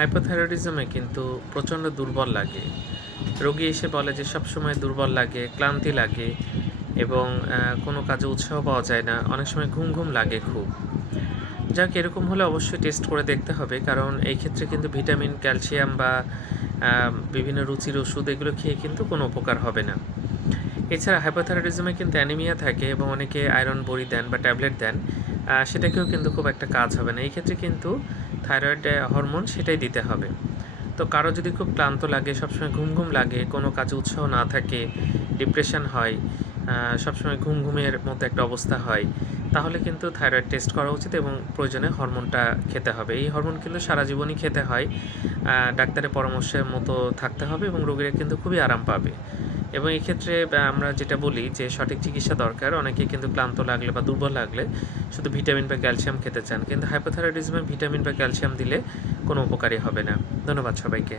হাইপোথাইরয়েডিজমে কিন্তু প্রচণ্ড দুর্বল লাগে। রোগী এসে বলে যে সবসময় দুর্বল লাগে, ক্লান্তি লাগে এবং কোনো কাজে উৎসাহ পাওয়া যায় না। অনেক সময় ঘুম লাগে খুব। যাক এরকম হলে অবশ্যই টেস্ট করে দেখতে হবে। কারণ এই ক্ষেত্রে কিন্তু ভিটামিন, ক্যালসিয়াম বা আ বিভিন্ন রুচির ওষুধ এগুলো খেয়ে কিন্তু কোনো উপকার হবে না। এছাড়া হাইপোথাইরয়েডিজমে কিন্তু অ্যানিমিয়া থাকে এবং অনেকে আয়রন বড়ি দেন বা ট্যাবলেট দেন। সেটাকেও কিন্তু খুব একটা কাজ হবে না। এই ক্ষেত্রে কিন্তু থাইরয়েড হরমোন সেটাই দিতে হবে। তো কারো যদি খুব ক্লান্ত লাগে, সবসময় ঘুম লাগে, কোনো কাজে উৎসাহ না থাকে, ডিপ্রেশন হয়, সবসময় ঘুমের মতো একটা অবস্থা হয়, তাহলে কিন্তু থাইরয়েড টেস্ট করা উচিত এবং প্রয়োজনে হরমোনটা খেতে হবে। এই হরমোন কিন্তু সারা জীবনই খেতে হয়। ডাক্তারের পরামর্শের মতো থাকতে হবে এবং রোগীরা কিন্তু খুবই আরাম পাবে। এবং এক্ষেত্রে আমরা যেটা বলি যে সঠিক চিকিৎসা দরকার। অনেকেই কিন্তু ক্লান্ত লাগলে বা দুর্বল লাগলে শুধু ভিটামিন বা ক্যালসিয়াম খেতে চান। কিন্তু হাইপোথাইরয়েডিজমে ভিটামিন বা ক্যালসিয়াম দিলে কোনো উপকারী হবে না। ধন্যবাদ সবাইকে।